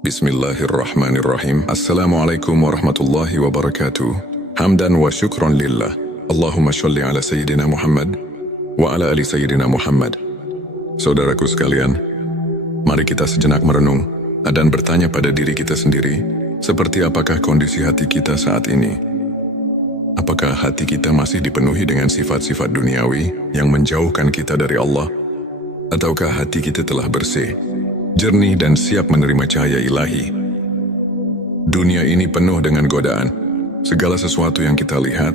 Bismillahirrahmanirrahim. Assalamualaikum warahmatullahi wabarakatuh. Hamdan wa syukran lillah. Allahumma sholli ala Sayyidina Muhammad wa ala ali Sayyidina Muhammad. Saudaraku sekalian, mari kita sejenak merenung dan bertanya pada diri kita sendiri, seperti apakah kondisi hati kita saat ini? Apakah hati kita masih dipenuhi dengan sifat-sifat duniawi yang menjauhkan kita dari Allah? Ataukah hati kita telah bersih, jernih dan siap menerima cahaya ilahi? Dunia ini penuh dengan godaan. Segala sesuatu yang kita lihat,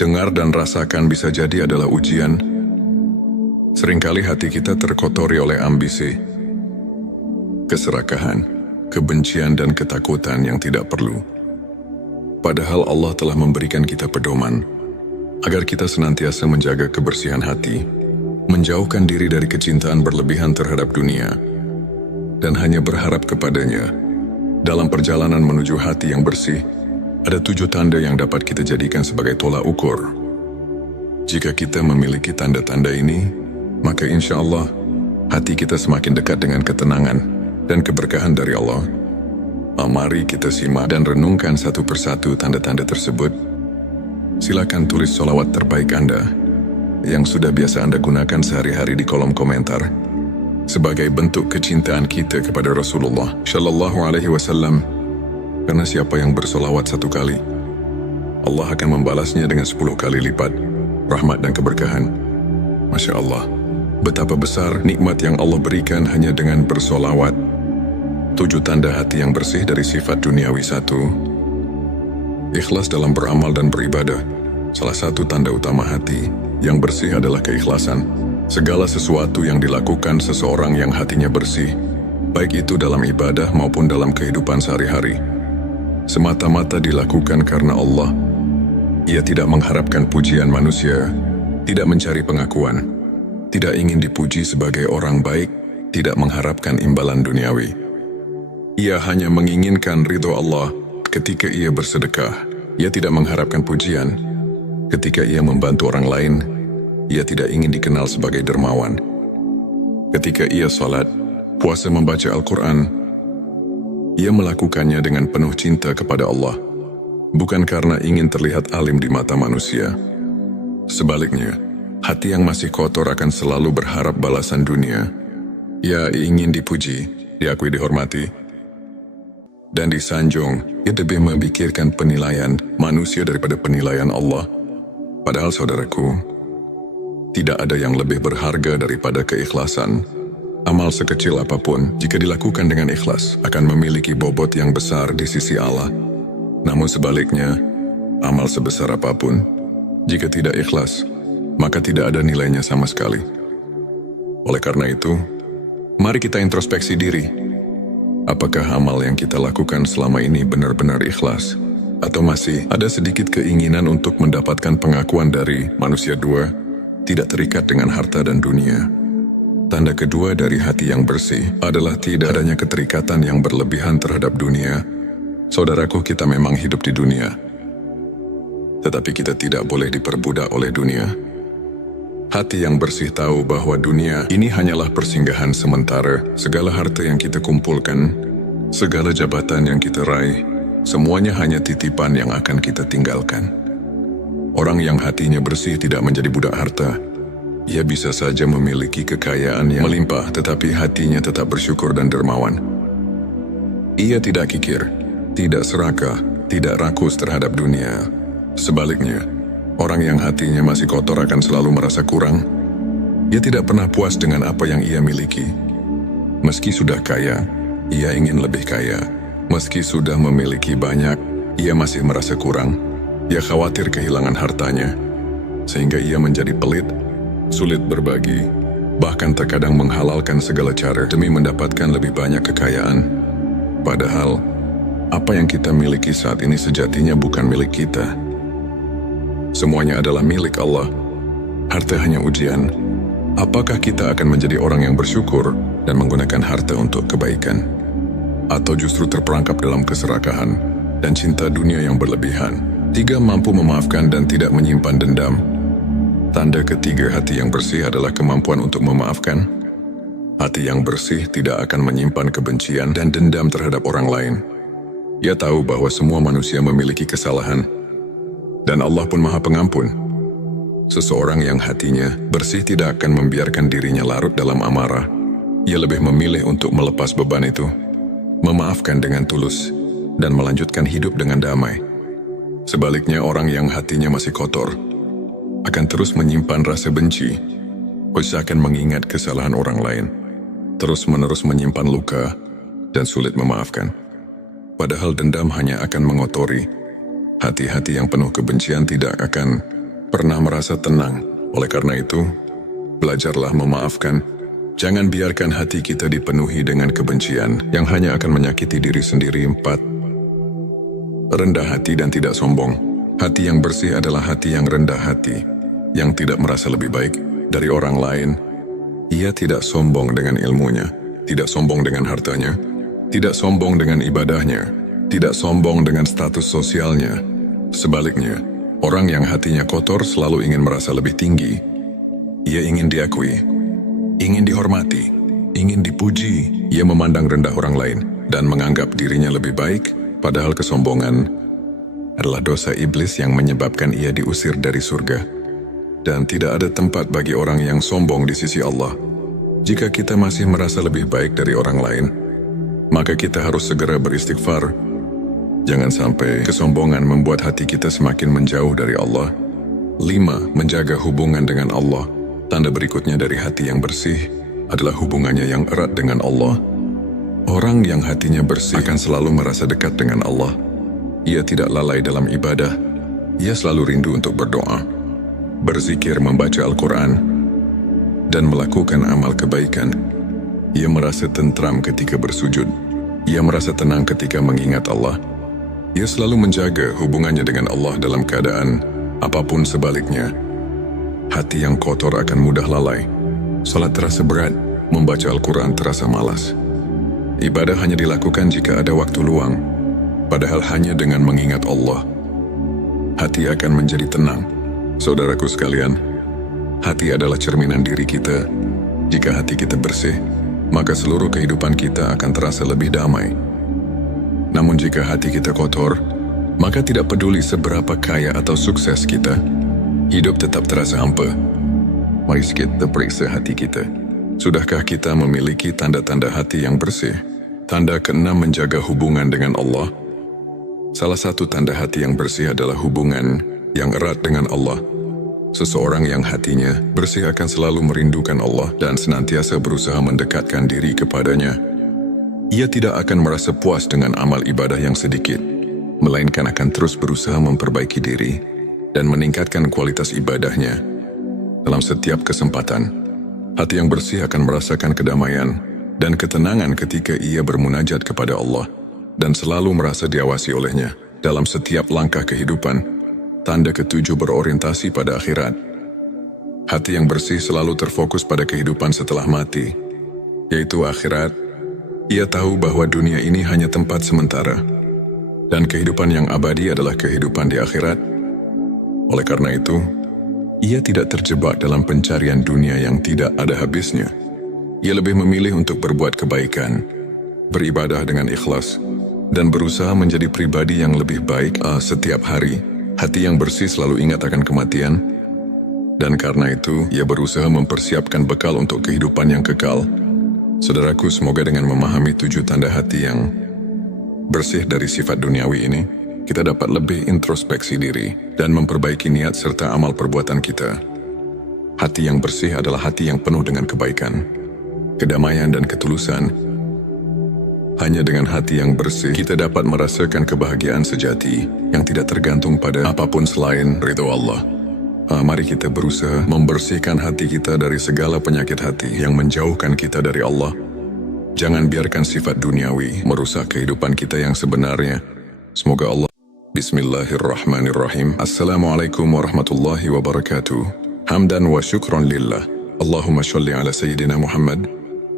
dengar dan rasakan bisa jadi adalah ujian. Seringkali hati kita terkotori oleh ambisi, keserakahan, kebencian dan ketakutan yang tidak perlu. Padahal Allah telah memberikan kita pedoman agar kita senantiasa menjaga kebersihan hati, menjauhkan diri dari kecintaan berlebihan terhadap dunia, dan hanya berharap kepadanya. Dalam perjalanan menuju hati yang bersih, ada 7 tanda yang dapat kita jadikan sebagai tolak ukur. Jika kita memiliki tanda-tanda ini, maka insya Allah hati kita semakin dekat dengan ketenangan dan keberkahan dari Allah. Mari kita simak dan renungkan satu persatu tanda-tanda tersebut. Silakan tulis sholawat terbaik Anda yang sudah biasa Anda gunakan sehari-hari di kolom komentar sebagai bentuk kecintaan kita kepada Rasulullah Shallallahu Alaihi Wasallam. Karena siapa yang bersolawat 1 kali, Allah akan membalasnya dengan 10 kali lipat rahmat dan keberkahan. Masya Allah, betapa besar nikmat yang Allah berikan hanya dengan bersolawat. 7 tanda hati yang bersih dari sifat duniawi. 1. Ikhlas dalam beramal dan beribadah. Salah satu tanda utama hati yang bersih adalah keikhlasan. Segala sesuatu yang dilakukan seseorang yang hatinya bersih, baik itu dalam ibadah maupun dalam kehidupan sehari-hari, semata-mata dilakukan karena Allah. Ia tidak mengharapkan pujian manusia, tidak mencari pengakuan, tidak ingin dipuji sebagai orang baik, tidak mengharapkan imbalan duniawi. Ia hanya menginginkan ridho Allah ketika ia bersedekah. Ia tidak mengharapkan pujian. Ketika ia membantu orang lain, ia tidak ingin dikenal sebagai dermawan. Ketika ia salat, puasa, membaca Al-Quran, ia melakukannya dengan penuh cinta kepada Allah, bukan karena ingin terlihat alim di mata manusia. Sebaliknya, hati yang masih kotor akan selalu berharap balasan dunia. Ia ingin dipuji, diakui, dihormati, dan disanjung. Ia lebih memikirkan penilaian manusia daripada penilaian Allah. Padahal saudaraku, tidak ada yang lebih berharga daripada keikhlasan. Amal sekecil apapun, jika dilakukan dengan ikhlas, akan memiliki bobot yang besar di sisi Allah. Namun sebaliknya, amal sebesar apapun, jika tidak ikhlas, maka tidak ada nilainya sama sekali. Oleh karena itu, mari kita introspeksi diri. Apakah amal yang kita lakukan selama ini benar-benar ikhlas? Atau masih ada sedikit keinginan untuk mendapatkan pengakuan dari manusia? 2. Tidak terikat dengan harta dan dunia. Tanda kedua dari hati yang bersih adalah tidak adanya keterikatan yang berlebihan terhadap dunia. Saudaraku, kita memang hidup di dunia, tetapi kita tidak boleh diperbudak oleh dunia. Hati yang bersih tahu bahwa dunia ini hanyalah persinggahan sementara. Segala harta yang kita kumpulkan, segala jabatan yang kita raih, semuanya hanya titipan yang akan kita tinggalkan. Orang yang hatinya bersih tidak menjadi budak harta. Ia bisa saja memiliki kekayaan yang melimpah, tetapi hatinya tetap bersyukur dan dermawan. Ia tidak kikir, tidak serakah, tidak rakus terhadap dunia. Sebaliknya, orang yang hatinya masih kotor akan selalu merasa kurang. Ia tidak pernah puas dengan apa yang ia miliki. Meski sudah kaya, ia ingin lebih kaya. Meski sudah memiliki banyak, ia masih merasa kurang. Ia khawatir kehilangan hartanya, sehingga ia menjadi pelit, sulit berbagi, bahkan terkadang menghalalkan segala cara demi mendapatkan lebih banyak kekayaan. Padahal, apa yang kita miliki saat ini sejatinya bukan milik kita. Semuanya adalah milik Allah. Harta hanya ujian. Apakah kita akan menjadi orang yang bersyukur dan menggunakan harta untuk kebaikan? Atau justru terperangkap dalam keserakahan dan cinta dunia yang berlebihan? 3. Mampu memaafkan dan tidak menyimpan dendam. Tanda ketiga hati yang bersih adalah kemampuan untuk memaafkan. Hati yang bersih tidak akan menyimpan kebencian dan dendam terhadap orang lain. Ia tahu bahwa semua manusia memiliki kesalahan, dan Allah pun Maha Pengampun. Seseorang yang hatinya bersih tidak akan membiarkan dirinya larut dalam amarah. Ia lebih memilih untuk melepas beban itu, memaafkan dengan tulus, dan melanjutkan hidup dengan damai. Sebaliknya, orang yang hatinya masih kotor akan terus menyimpan rasa benci, usahakan mengingat kesalahan orang lain, terus-menerus menyimpan luka, dan sulit memaafkan. Padahal dendam hanya akan mengotori. Hati-hati yang penuh kebencian tidak akan pernah merasa tenang. Oleh karena itu, belajarlah memaafkan. Jangan biarkan hati kita dipenuhi dengan kebencian yang hanya akan menyakiti diri sendiri. 4. Rendah hati dan tidak sombong. Hati yang bersih adalah hati yang rendah hati, yang tidak merasa lebih baik dari orang lain. Ia tidak sombong dengan ilmunya, tidak sombong dengan hartanya, tidak sombong dengan ibadahnya, tidak sombong dengan status sosialnya. Sebaliknya, orang yang hatinya kotor selalu ingin merasa lebih tinggi. Ia ingin diakui, ingin dihormati, ingin dipuji. Ia memandang rendah orang lain dan menganggap dirinya lebih baik, padahal kesombongan adalah dosa iblis yang menyebabkan ia diusir dari surga. Dan tidak ada tempat bagi orang yang sombong di sisi Allah. Jika kita masih merasa lebih baik dari orang lain, maka kita harus segera beristighfar. Jangan sampai kesombongan membuat hati kita semakin menjauh dari Allah. 5. Menjaga hubungan dengan Allah. Tanda berikutnya dari hati yang bersih adalah hubungannya yang erat dengan Allah. Orang yang hatinya bersih akan selalu merasa dekat dengan Allah. Ia tidak lalai dalam ibadah. Ia selalu rindu untuk berdoa, berzikir, membaca Al-Quran, dan melakukan amal kebaikan. Ia merasa tentram ketika bersujud. Ia merasa tenang ketika mengingat Allah. Ia selalu menjaga hubungannya dengan Allah dalam keadaan apapun sebaliknya. Hati yang kotor akan mudah lalai. Salat terasa berat, membaca Al-Quran terasa malas. Ibadah hanya dilakukan jika ada waktu luang, padahal hanya dengan mengingat Allah, hati akan menjadi tenang. Saudaraku sekalian, hati adalah cerminan diri kita. Jika hati kita bersih, maka seluruh kehidupan kita akan terasa lebih damai. Namun jika hati kita kotor, maka tidak peduli seberapa kaya atau sukses kita, hidup tetap terasa hampa. Mari kita periksa hati kita. Sudahkah kita memiliki tanda-tanda hati yang bersih? Tanda ke-6, menjaga hubungan dengan Allah. Salah satu tanda hati yang bersih adalah hubungan yang erat dengan Allah. Seseorang yang hatinya bersih akan selalu merindukan Allah dan senantiasa berusaha mendekatkan diri kepadanya. Ia tidak akan merasa puas dengan amal ibadah yang sedikit, melainkan akan terus berusaha memperbaiki diri dan meningkatkan kualitas ibadahnya. Dalam setiap kesempatan, hati yang bersih akan merasakan kedamaian dan ketenangan ketika ia bermunajat kepada Allah dan selalu merasa diawasi olehnya dalam setiap langkah kehidupan. Tanda ke-7, berorientasi pada akhirat. Hati yang bersih selalu terfokus pada kehidupan setelah mati, yaitu akhirat. Ia tahu bahwa dunia ini hanya tempat sementara, dan kehidupan yang abadi adalah kehidupan di akhirat. Oleh karena itu, ia tidak terjebak dalam pencarian dunia yang tidak ada habisnya. Ia lebih memilih untuk berbuat kebaikan, beribadah dengan ikhlas, dan berusaha menjadi pribadi yang lebih baik setiap hari. Hati yang bersih selalu ingat akan kematian, dan karena itu ia berusaha mempersiapkan bekal untuk kehidupan yang kekal. Saudaraku, semoga dengan memahami 7 tanda hati yang bersih dari sifat duniawi ini, kita dapat lebih introspeksi diri dan memperbaiki niat serta amal perbuatan kita. Hati yang bersih adalah hati yang penuh dengan kebaikan, kedamaian, dan ketulusan. Hanya dengan hati yang bersih, kita dapat merasakan kebahagiaan sejati yang tidak tergantung pada apapun selain ridho Allah. Mari kita berusaha membersihkan hati kita dari segala penyakit hati yang menjauhkan kita dari Allah. Jangan biarkan sifat duniawi merusak kehidupan kita yang sebenarnya. Semoga Allah. Bismillahirrahmanirrahim. Assalamualaikum warahmatullahi wabarakatuh. Hamdan wa syukron lillah. Allahumma sholli ala Sayyidina Muhammad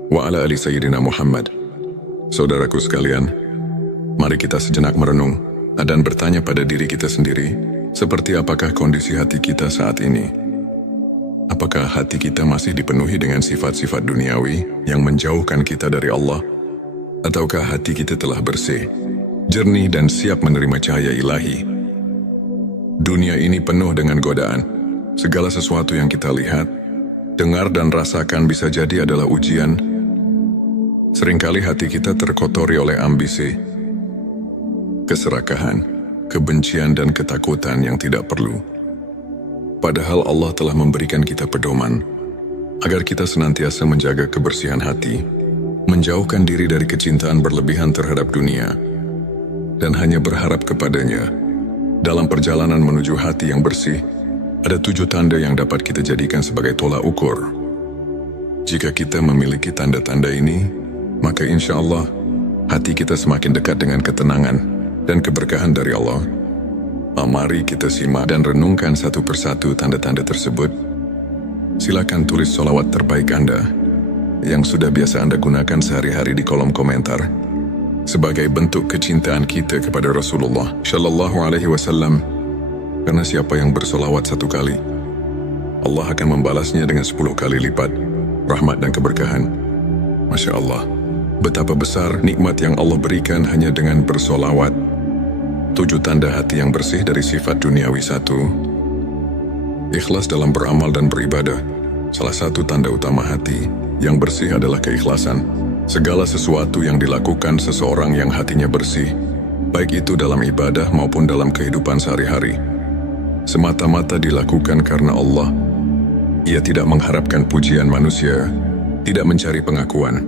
wa ala ali Sayyidina Muhammad. Saudaraku sekalian, mari kita sejenak merenung dan bertanya pada diri kita sendiri, seperti apakah kondisi hati kita saat ini? Apakah hati kita masih dipenuhi dengan sifat-sifat duniawi yang menjauhkan kita dari Allah? Ataukah hati kita telah bersih, jernih dan siap menerima cahaya ilahi? Dunia ini penuh dengan godaan. Segala sesuatu yang kita lihat, dengar dan rasakan bisa jadi adalah ujian. Seringkali hati kita terkotori oleh ambisi, keserakahan, kebencian dan ketakutan yang tidak perlu. Padahal Allah telah memberikan kita pedoman agar kita senantiasa menjaga kebersihan hati, menjauhkan diri dari kecintaan berlebihan terhadap dunia, dan hanya berharap kepadanya. Dalam perjalanan menuju hati yang bersih, ada 7 tanda yang dapat kita jadikan sebagai tolak ukur. Jika kita memiliki tanda-tanda ini, maka insya Allah hati kita semakin dekat dengan ketenangan dan keberkahan dari Allah. Mari kita simak dan renungkan satu persatu tanda-tanda tersebut. Silakan tulis sholawat terbaik Anda yang sudah biasa Anda gunakan sehari-hari di kolom komentar sebagai bentuk kecintaan kita kepada Rasulullah Shallallahu Alaihi Wasallam. Karena siapa yang bersolawat 1 kali, Allah akan membalasnya dengan 10 kali lipat rahmat dan keberkahan. Masya Allah, betapa besar nikmat yang Allah berikan hanya dengan bersolawat. 7 tanda hati yang bersih dari sifat duniawi. 1. Ikhlas dalam beramal dan beribadah. Salah satu tanda utama hati yang bersih adalah keikhlasan. Segala sesuatu yang dilakukan seseorang yang hatinya bersih, baik itu dalam ibadah maupun dalam kehidupan sehari-hari, semata-mata dilakukan karena Allah. Ia tidak mengharapkan pujian manusia, tidak mencari pengakuan,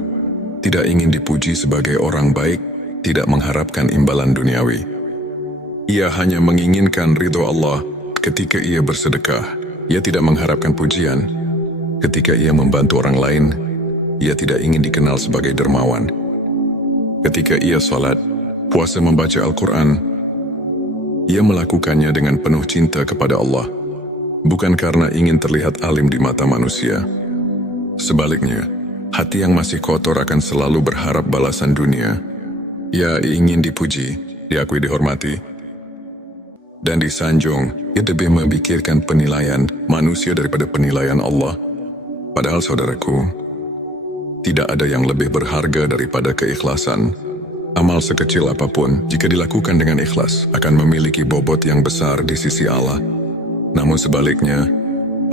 tidak ingin dipuji sebagai orang baik, tidak mengharapkan imbalan duniawi. Ia hanya menginginkan ridho Allah. Ketika ia bersedekah, ia tidak mengharapkan pujian. Ketika ia membantu orang lain, ia tidak ingin dikenal sebagai dermawan. Ketika ia salat, puasa, membaca Al-Quran, ia melakukannya dengan penuh cinta kepada Allah, bukan karena ingin terlihat alim di mata manusia. Sebaliknya, hati yang masih kotor akan selalu berharap balasan dunia. Ia ingin dipuji, diakui, dihormati, dan disanjung. Ia lebih memikirkan penilaian manusia daripada penilaian Allah. Padahal saudaraku, tidak ada yang lebih berharga daripada keikhlasan. Amal sekecil apapun, jika dilakukan dengan ikhlas, akan memiliki bobot yang besar di sisi Allah. Namun sebaliknya,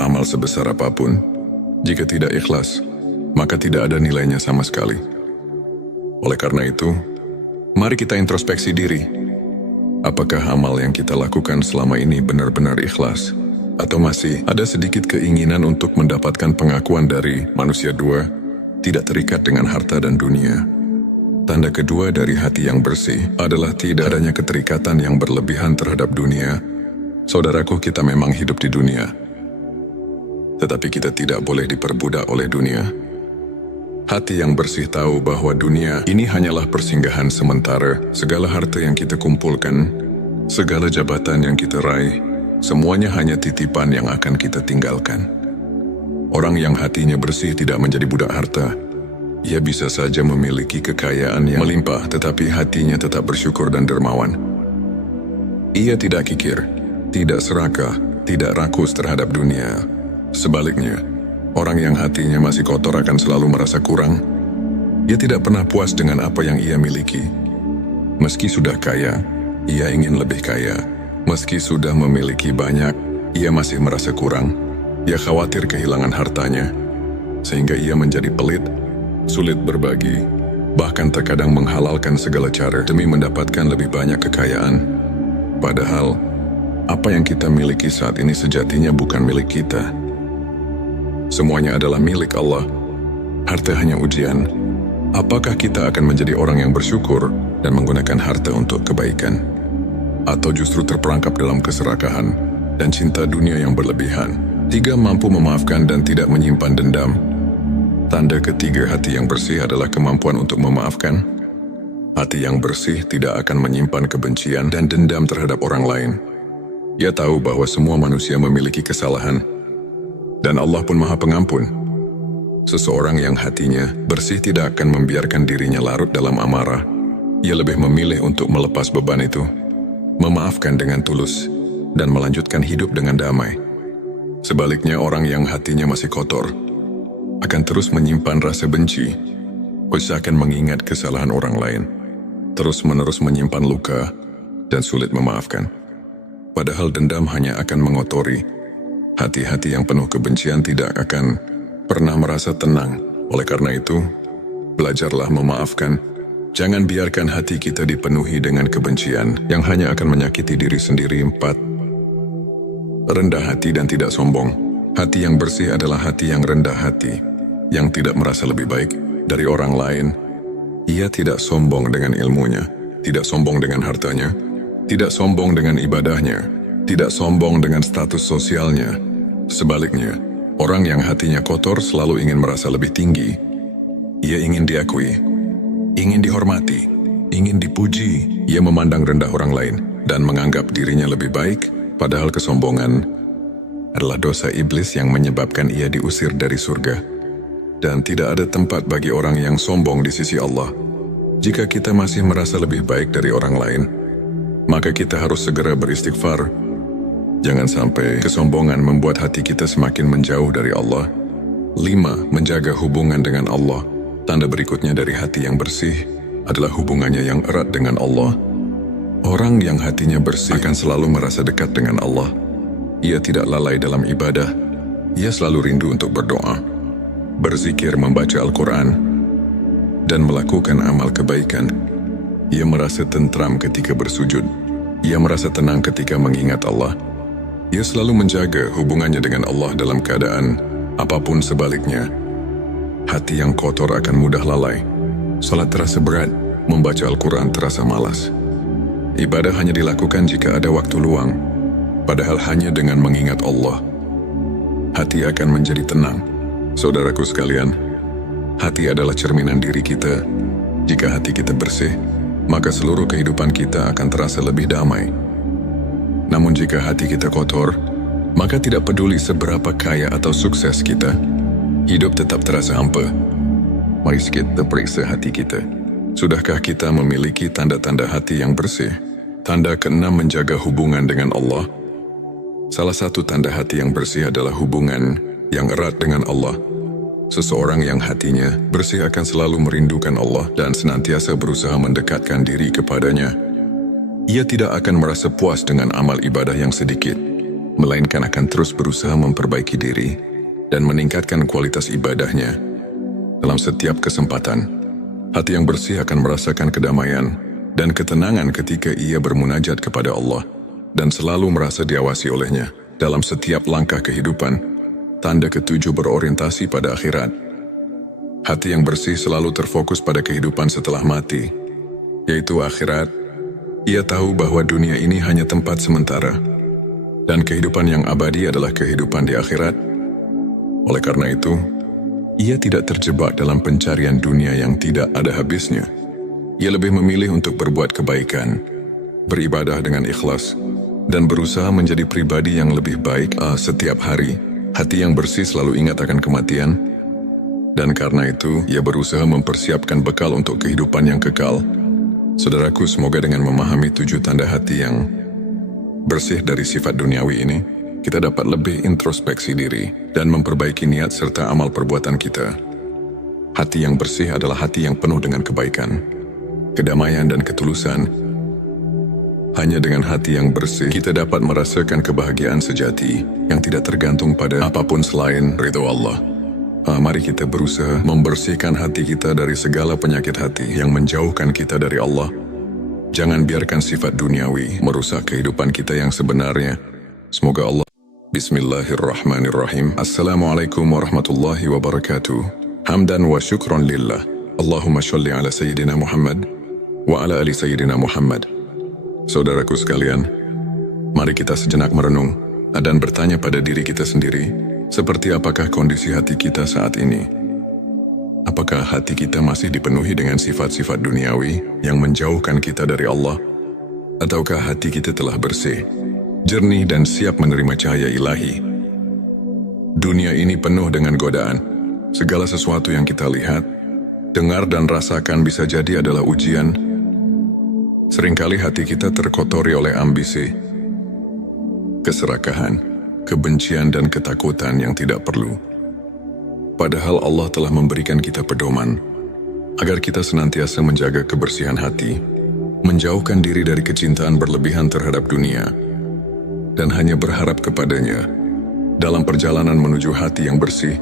amal sebesar apapun, jika tidak ikhlas, maka tidak ada nilainya sama sekali. Oleh karena itu, mari kita introspeksi diri. Apakah amal yang kita lakukan selama ini benar-benar ikhlas? Atau masih ada sedikit keinginan untuk mendapatkan pengakuan dari manusia? 2. Tidak terikat dengan harta dan dunia. Tanda kedua dari hati yang bersih adalah tidak adanya keterikatan yang berlebihan terhadap dunia. Saudaraku, kita memang hidup di dunia, tetapi kita tidak boleh diperbudak oleh dunia. Hati yang bersih tahu bahwa dunia ini hanyalah persinggahan sementara. Segala harta yang kita kumpulkan, segala jabatan yang kita raih, semuanya hanya titipan yang akan kita tinggalkan. Orang yang hatinya bersih tidak menjadi budak harta. Ia bisa saja memiliki kekayaan yang melimpah, tetapi hatinya tetap bersyukur dan dermawan. Ia tidak kikir, tidak serakah, tidak rakus terhadap dunia. Sebaliknya, orang yang hatinya masih kotor akan selalu merasa kurang. Ia tidak pernah puas dengan apa yang ia miliki. Meski sudah kaya, ia ingin lebih kaya. Meski sudah memiliki banyak, ia masih merasa kurang. Ia khawatir kehilangan hartanya, sehingga ia menjadi pelit, sulit berbagi, bahkan terkadang menghalalkan segala cara demi mendapatkan lebih banyak kekayaan. Padahal, apa yang kita miliki saat ini sejatinya bukan milik kita. Semuanya adalah milik Allah. Harta hanya ujian. Apakah kita akan menjadi orang yang bersyukur dan menggunakan harta untuk kebaikan? Atau justru terperangkap dalam keserakahan dan cinta dunia yang berlebihan? 3. Mampu memaafkan dan tidak menyimpan dendam. Tanda ketiga hati yang bersih adalah kemampuan untuk memaafkan. Hati yang bersih tidak akan menyimpan kebencian dan dendam terhadap orang lain. Ia tahu bahwa semua manusia memiliki kesalahan, dan Allah pun Maha Pengampun. Seseorang yang hatinya bersih tidak akan membiarkan dirinya larut dalam amarah. Ia lebih memilih untuk melepas beban itu, memaafkan dengan tulus, dan melanjutkan hidup dengan damai. Sebaliknya, orang yang hatinya masih kotor akan terus menyimpan rasa benci, usahakan mengingat kesalahan orang lain, terus-menerus menyimpan luka, dan sulit memaafkan. Padahal dendam hanya akan mengotori. Hati-hati yang penuh kebencian tidak akan pernah merasa tenang. Oleh karena itu, belajarlah memaafkan. Jangan biarkan hati kita dipenuhi dengan kebencian yang hanya akan menyakiti diri sendiri. 4. Rendah hati dan tidak sombong. Hati yang bersih adalah hati yang rendah hati, yang tidak merasa lebih baik dari orang lain. Ia tidak sombong dengan ilmunya, tidak sombong dengan hartanya, tidak sombong dengan ibadahnya, tidak sombong dengan status sosialnya. Sebaliknya, orang yang hatinya kotor selalu ingin merasa lebih tinggi. Ia ingin diakui, ingin dihormati, ingin dipuji. Ia memandang rendah orang lain dan menganggap dirinya lebih baik, padahal kesombongan adalah dosa iblis yang menyebabkan ia diusir dari surga. Dan tidak ada tempat bagi orang yang sombong di sisi Allah. Jika kita masih merasa lebih baik dari orang lain, maka kita harus segera beristighfar. Jangan sampai kesombongan membuat hati kita semakin menjauh dari Allah. 5. Menjaga hubungan dengan Allah. Tanda berikutnya dari hati yang bersih adalah hubungannya yang erat dengan Allah. Orang yang hatinya bersih akan selalu merasa dekat dengan Allah. Ia tidak lalai dalam ibadah. Ia selalu rindu untuk berdoa, berzikir, membaca Al-Quran, dan melakukan amal kebaikan. Ia merasa tentram ketika bersujud. Ia merasa tenang ketika mengingat Allah. Ia selalu menjaga hubungannya dengan Allah dalam keadaan apapun. Sebaliknya, hati yang kotor akan mudah lalai. Salat terasa berat, membaca Al-Quran terasa malas. Ibadah hanya dilakukan jika ada waktu luang. Padahal hanya dengan mengingat Allah, hati akan menjadi tenang. Saudaraku sekalian, hati adalah cerminan diri kita. Jika hati kita bersih, maka seluruh kehidupan kita akan terasa lebih damai. Namun jika hati kita kotor, maka tidak peduli seberapa kaya atau sukses kita, hidup tetap terasa hampa. Mari kita periksa hati kita. Sudahkah kita memiliki tanda-tanda hati yang bersih? Tanda ke-6, menjaga hubungan dengan Allah. Salah satu tanda hati yang bersih adalah hubungan yang erat dengan Allah. Seseorang yang hatinya bersih akan selalu merindukan Allah dan senantiasa berusaha mendekatkan diri kepadanya. Ia tidak akan merasa puas dengan amal ibadah yang sedikit, melainkan akan terus berusaha memperbaiki diri dan meningkatkan kualitas ibadahnya. Dalam setiap kesempatan, hati yang bersih akan merasakan kedamaian dan ketenangan ketika ia bermunajat kepada Allah dan selalu merasa diawasi olehnya dalam setiap langkah kehidupan. Tanda ke-7, berorientasi pada akhirat. Hati yang bersih selalu terfokus pada kehidupan setelah mati, yaitu akhirat. Ia tahu bahwa dunia ini hanya tempat sementara, dan kehidupan yang abadi adalah kehidupan di akhirat. Oleh karena itu, ia tidak terjebak dalam pencarian dunia yang tidak ada habisnya. Ia lebih memilih untuk berbuat kebaikan, beribadah dengan ikhlas, dan berusaha menjadi pribadi yang lebih baik setiap hari. Hati yang bersih selalu ingat akan kematian, dan karena itu ia berusaha mempersiapkan bekal untuk kehidupan yang kekal. Saudaraku, semoga dengan memahami 7 tanda hati yang bersih dari sifat duniawi ini, kita dapat lebih introspeksi diri dan memperbaiki niat serta amal perbuatan kita. Hati yang bersih adalah hati yang penuh dengan kebaikan, kedamaian, dan ketulusan. Hanya dengan hati yang bersih, kita dapat merasakan kebahagiaan sejati yang tidak tergantung pada apapun selain ridho Allah. Mari kita berusaha membersihkan hati kita dari segala penyakit hati yang menjauhkan kita dari Allah. Jangan biarkan sifat duniawi merusak kehidupan kita yang sebenarnya. Semoga Allah. Bismillahirrahmanirrahim. Assalamualaikum warahmatullahi wabarakatuh. Hamdan wa syukron lillah. Allahumma sholli ala Sayyidina Muhammad wa ala ali Sayyidina Muhammad. Saudaraku sekalian, mari kita sejenak merenung dan bertanya pada diri kita sendiri, seperti apakah kondisi hati kita saat ini? Apakah hati kita masih dipenuhi dengan sifat-sifat duniawi yang menjauhkan kita dari Allah? Ataukah hati kita telah bersih, jernih, dan siap menerima cahaya ilahi? Dunia ini penuh dengan godaan. Segala sesuatu yang kita lihat, dengar, dan rasakan bisa jadi adalah ujian. Seringkali hati kita terkotori oleh ambisi, keserakahan, kebencian dan ketakutan yang tidak perlu. Padahal Allah telah memberikan kita pedoman agar kita senantiasa menjaga kebersihan hati, menjauhkan diri dari kecintaan berlebihan terhadap dunia, dan hanya berharap kepadanya. Dalam perjalanan menuju hati yang bersih,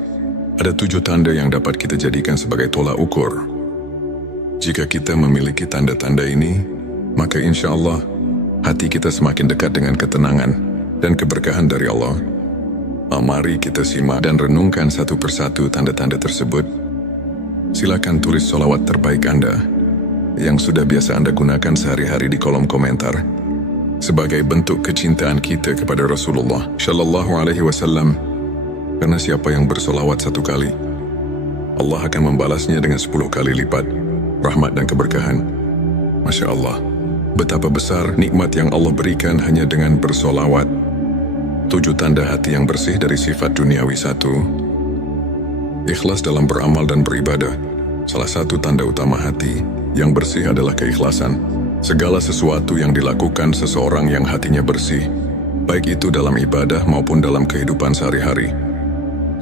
ada 7 tanda yang dapat kita jadikan sebagai tolak ukur. Jika kita memiliki tanda-tanda ini, maka insya Allah hati kita semakin dekat dengan ketenangan dan keberkahan dari Allah. Mari kita simak dan renungkan satu persatu tanda-tanda tersebut. Silakan tulis sholawat terbaik Anda yang sudah biasa Anda gunakan sehari-hari di kolom komentar sebagai bentuk kecintaan kita kepada Rasulullah Shallallahu Alaihi Wasallam. Karena siapa yang bersolawat 1 kali, Allah akan membalasnya dengan 10 kali lipat rahmat dan keberkahan. Masya Allah, betapa besar nikmat yang Allah berikan hanya dengan bersolawat. 7 tanda hati yang bersih dari sifat duniawi. 1. Ikhlas dalam beramal dan beribadah. Salah satu tanda utama hati yang bersih adalah keikhlasan. Segala sesuatu yang dilakukan seseorang yang hatinya bersih, baik itu dalam ibadah maupun dalam kehidupan sehari-hari,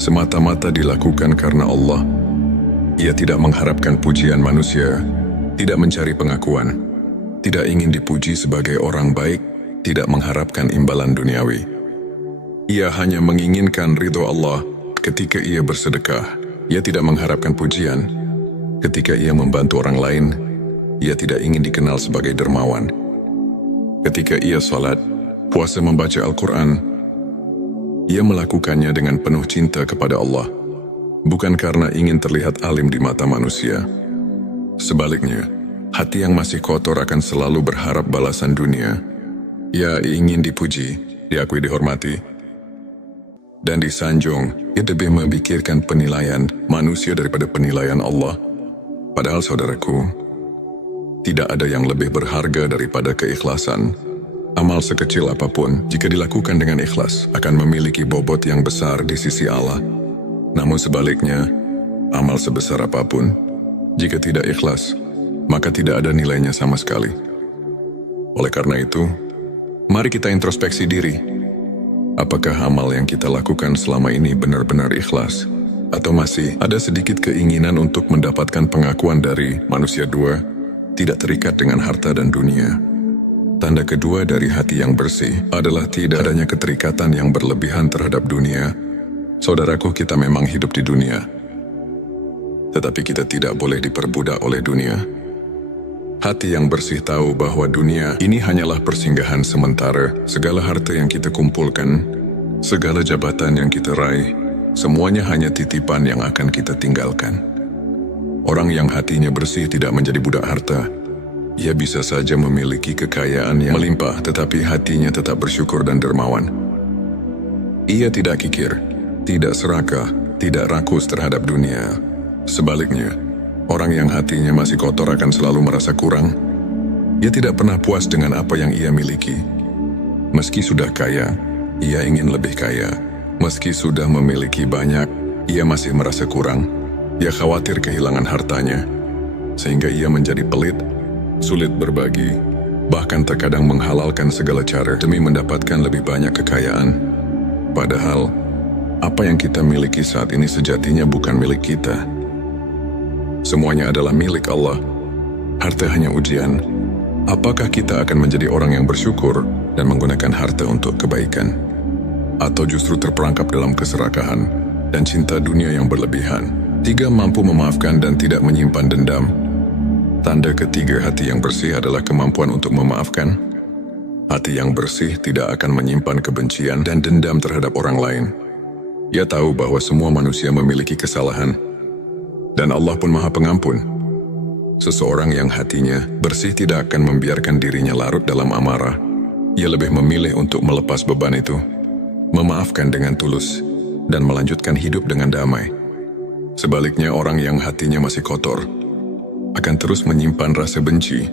semata-mata dilakukan karena Allah. Ia tidak mengharapkan pujian manusia, tidak mencari pengakuan, tidak ingin dipuji sebagai orang baik, tidak mengharapkan imbalan duniawi. Ia hanya menginginkan ridho Allah ketika ia bersedekah. Ia tidak mengharapkan pujian. Ketika ia membantu orang lain, ia tidak ingin dikenal sebagai dermawan. Ketika ia salat, puasa, membaca Al-Quran, ia melakukannya dengan penuh cinta kepada Allah, bukan karena ingin terlihat alim di mata manusia. Sebaliknya, hati yang masih kotor akan selalu berharap balasan dunia. Ia ingin dipuji, diakui, dihormati, dan disanjung. Ia lebih memikirkan penilaian manusia daripada penilaian Allah. Padahal saudaraku, tidak ada yang lebih berharga daripada keikhlasan. Amal sekecil apapun, jika dilakukan dengan ikhlas, akan memiliki bobot yang besar di sisi Allah. Namun sebaliknya, amal sebesar apapun, jika tidak ikhlas, maka tidak ada nilainya sama sekali. Oleh karena itu, mari kita introspeksi diri. Apakah amal yang kita lakukan selama ini benar-benar ikhlas? Atau masih ada sedikit keinginan untuk mendapatkan pengakuan dari manusia? 2. Tidak terikat dengan harta dan dunia. Tanda kedua dari hati yang bersih adalah tidak adanya keterikatan yang berlebihan terhadap dunia. Saudaraku, kita memang hidup di dunia, tetapi kita tidak boleh diperbudak oleh dunia. Hati yang bersih tahu bahwa dunia ini hanyalah persinggahan sementara. Segala harta yang kita kumpulkan, segala jabatan yang kita raih, semuanya hanya titipan yang akan kita tinggalkan. Orang yang hatinya bersih tidak menjadi budak harta. Ia bisa saja memiliki kekayaan yang melimpah, tetapi hatinya tetap bersyukur dan dermawan. Ia tidak kikir, tidak serakah, tidak rakus terhadap dunia. Sebaliknya, orang yang hatinya masih kotor akan selalu merasa kurang. Ia tidak pernah puas dengan apa yang ia miliki. Meski sudah kaya, ia ingin lebih kaya. Meski sudah memiliki banyak, ia masih merasa kurang. Ia khawatir kehilangan hartanya, sehingga ia menjadi pelit, sulit berbagi, bahkan terkadang menghalalkan segala cara demi mendapatkan lebih banyak kekayaan. Padahal, apa yang kita miliki saat ini sejatinya bukan milik kita. Semuanya adalah milik Allah. Harta hanya ujian. Apakah kita akan menjadi orang yang bersyukur dan menggunakan harta untuk kebaikan? Atau justru terperangkap dalam keserakahan dan cinta dunia yang berlebihan? 3. Mampu memaafkan dan tidak menyimpan dendam. Tanda ketiga hati yang bersih adalah kemampuan untuk memaafkan. Hati yang bersih tidak akan menyimpan kebencian dan dendam terhadap orang lain. Ia tahu bahwa semua manusia memiliki kesalahan, dan Allah pun Maha Pengampun. Seseorang yang hatinya bersih tidak akan membiarkan dirinya larut dalam amarah. Ia lebih memilih untuk melepas beban itu, memaafkan dengan tulus, dan melanjutkan hidup dengan damai. Sebaliknya, orang yang hatinya masih kotor akan terus menyimpan rasa benci,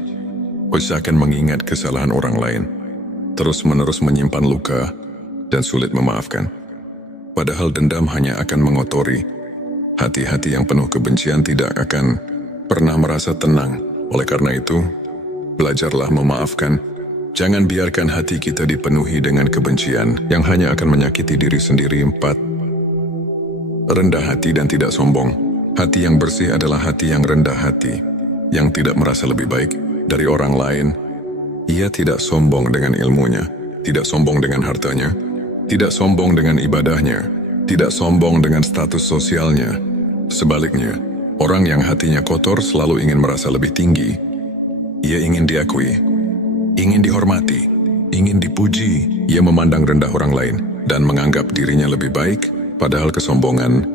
akan mengingat kesalahan orang lain, terus-menerus menyimpan luka, dan sulit memaafkan. Padahal dendam hanya akan mengotori. Hati-hati yang penuh kebencian tidak akan pernah merasa tenang. Oleh karena itu, belajarlah memaafkan Jangan biarkan hati kita dipenuhi dengan kebencian yang hanya akan menyakiti diri sendiri. 4. Rendah hati dan tidak sombong. Hati yang bersih adalah hati yang rendah hati, yang tidak merasa lebih baik dari orang lain. Ia tidak sombong dengan ilmunya, tidak sombong dengan hartanya, tidak sombong dengan ibadahnya, tidak sombong dengan status sosialnya. Sebaliknya, orang yang hatinya kotor selalu ingin merasa lebih tinggi. Ia ingin diakui, ingin dihormati, ingin dipuji. Ia memandang rendah orang lain dan menganggap dirinya lebih baik, padahal kesombongan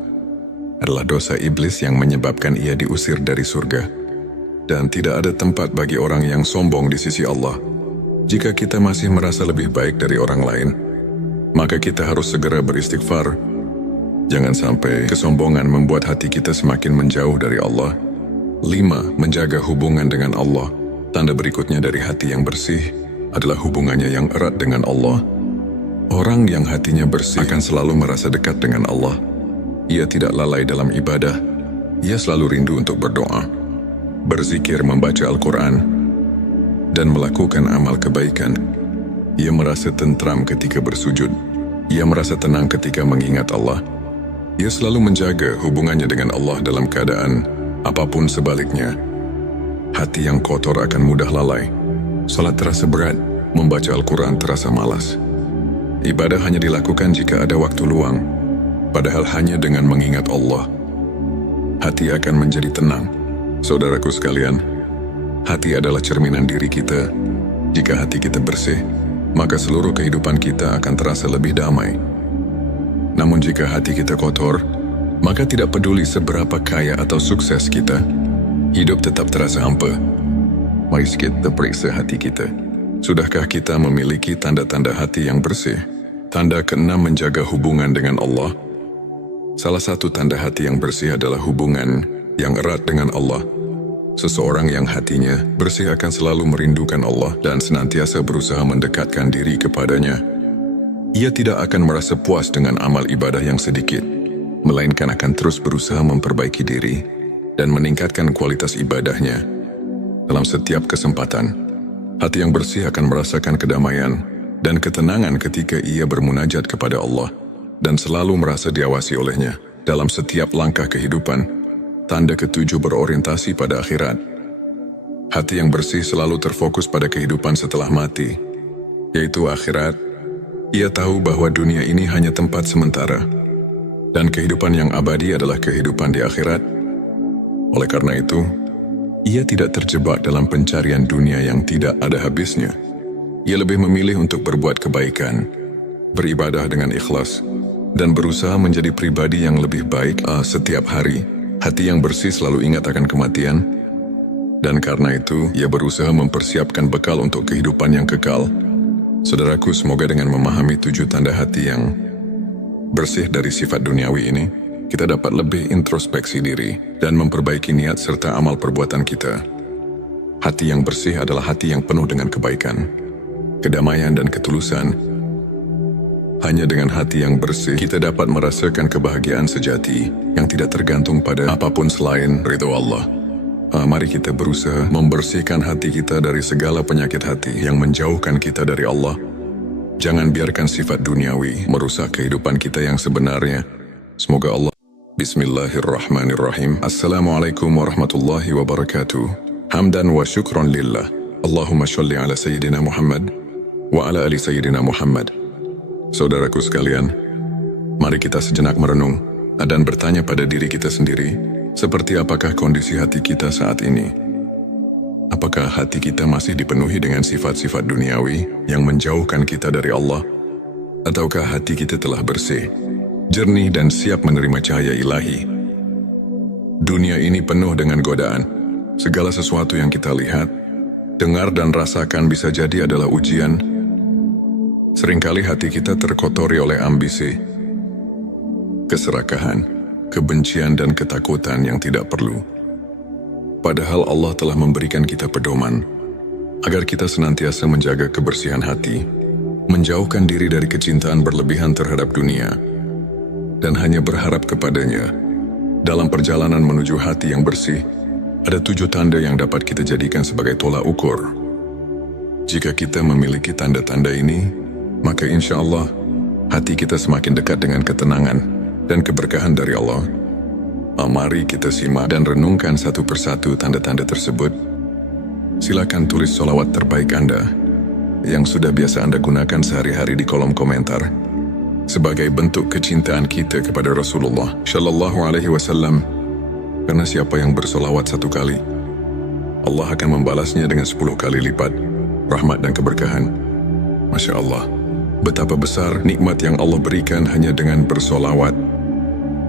adalah dosa iblis yang menyebabkan ia diusir dari surga. Dan tidak ada tempat bagi orang yang sombong di sisi Allah. Jika kita masih merasa lebih baik dari orang lain, maka kita harus segera beristighfar. Jangan sampai kesombongan membuat hati kita semakin menjauh dari Allah. 5. Menjaga hubungan dengan Allah. Tanda berikutnya dari hati yang bersih adalah hubungannya yang erat dengan Allah. Orang yang hatinya bersih akan selalu merasa dekat dengan Allah. Ia tidak lalai dalam ibadah. Ia selalu rindu untuk berdoa, berzikir, membaca Al-Quran, dan melakukan amal kebaikan. Ia merasa tentram ketika bersujud. Ia merasa tenang ketika mengingat Allah. Ia selalu menjaga hubungannya dengan Allah dalam keadaan apapun sebaliknya. Hati yang kotor akan mudah lalai. Salat terasa berat, membaca Al-Quran terasa malas. Ibadah hanya dilakukan jika ada waktu luang, padahal hanya dengan mengingat Allah, hati akan menjadi tenang. Saudaraku sekalian, hati adalah cerminan diri kita. Jika hati kita bersih, maka seluruh kehidupan kita akan terasa lebih damai. Namun jika hati kita kotor, maka tidak peduli seberapa kaya atau sukses kita, hidup tetap terasa hampa. Mari kita periksa hati kita. Sudahkah kita memiliki tanda-tanda hati yang bersih? Tanda ke-6, menjaga hubungan dengan Allah. Salah satu tanda hati yang bersih adalah hubungan yang erat dengan Allah. Seseorang yang hatinya bersih akan selalu merindukan Allah dan senantiasa berusaha mendekatkan diri kepadanya. Ia tidak akan merasa puas dengan amal ibadah yang sedikit, melainkan akan terus berusaha memperbaiki diri dan meningkatkan kualitas ibadahnya. Dalam setiap kesempatan, hati yang bersih akan merasakan kedamaian dan ketenangan ketika ia bermunajat kepada Allah dan selalu merasa diawasi olehnya dalam setiap langkah kehidupan. Tanda ke-7, berorientasi pada akhirat. Hati yang bersih selalu terfokus pada kehidupan setelah mati, yaitu akhirat. Ia tahu bahwa dunia ini hanya tempat sementara, dan kehidupan yang abadi adalah kehidupan di akhirat. Oleh karena itu, ia tidak terjebak dalam pencarian dunia yang tidak ada habisnya. Ia lebih memilih untuk berbuat kebaikan, beribadah dengan ikhlas, dan berusaha menjadi pribadi yang lebih baik setiap hari. Hati yang bersih selalu ingat akan kematian, dan karena itu ia berusaha mempersiapkan bekal untuk kehidupan yang kekal. Saudaraku, semoga dengan memahami 7 tanda hati yang bersih dari sifat duniawi ini, kita dapat lebih introspeksi diri dan memperbaiki niat serta amal perbuatan kita. Hati yang bersih adalah hati yang penuh dengan kebaikan, kedamaian, dan ketulusan. Hanya dengan hati yang bersih, kita dapat merasakan kebahagiaan sejati yang tidak tergantung pada apapun selain ridho Allah. Mari kita berusaha membersihkan hati kita dari segala penyakit hati yang menjauhkan kita dari Allah. Jangan biarkan sifat duniawi merusak kehidupan kita yang sebenarnya. Semoga Allah. Bismillahirrahmanirrahim. Assalamualaikum warahmatullahi wabarakatuh. Hamdan wa syukron lillah. Allahumma sholli ala Sayyidina Muhammad wa ala ali Sayyidina Muhammad. Saudaraku sekalian, mari kita sejenak merenung dan bertanya pada diri kita sendiri, seperti apakah kondisi hati kita saat ini? Apakah hati kita masih dipenuhi dengan sifat-sifat duniawi yang menjauhkan kita dari Allah? Ataukah hati kita telah bersih, jernih, dan siap menerima cahaya ilahi? Dunia ini penuh dengan godaan. Segala sesuatu yang kita lihat, dengar, dan rasakan bisa jadi adalah ujian. Seringkali hati kita terkotori oleh ambisi, keserakahan, kebencian, dan ketakutan yang tidak perlu. Padahal Allah telah memberikan kita pedoman agar kita senantiasa menjaga kebersihan hati, menjauhkan diri dari kecintaan berlebihan terhadap dunia, dan hanya berharap kepadanya. Dalam perjalanan menuju hati yang bersih, ada 7 tanda yang dapat kita jadikan sebagai tolak ukur. Jika kita memiliki tanda-tanda ini, maka insya Allah hati kita semakin dekat dengan ketenangan dan keberkahan dari Allah. Mari kita simak dan renungkan satu persatu tanda-tanda tersebut. Silakan tulis sholawat terbaik Anda yang sudah biasa Anda gunakan sehari-hari di kolom komentar sebagai bentuk kecintaan kita kepada Rasulullah Shallallahu Alaihi Wasallam. Karena siapa yang bersolawat 1 kali, Allah akan membalasnya dengan 10 kali lipat rahmat dan keberkahan. Masya Allah, betapa besar nikmat yang Allah berikan hanya dengan bersolawat.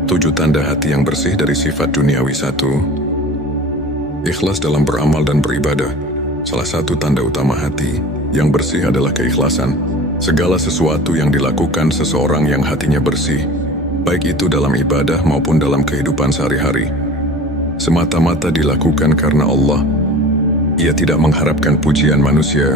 7 tanda hati yang bersih dari sifat duniawi. 1. Ikhlas dalam beramal dan beribadah. Salah satu tanda utama hati yang bersih adalah keikhlasan. Segala sesuatu yang dilakukan seseorang yang hatinya bersih, baik itu dalam ibadah maupun dalam kehidupan sehari-hari, semata-mata dilakukan karena Allah. Ia tidak mengharapkan pujian manusia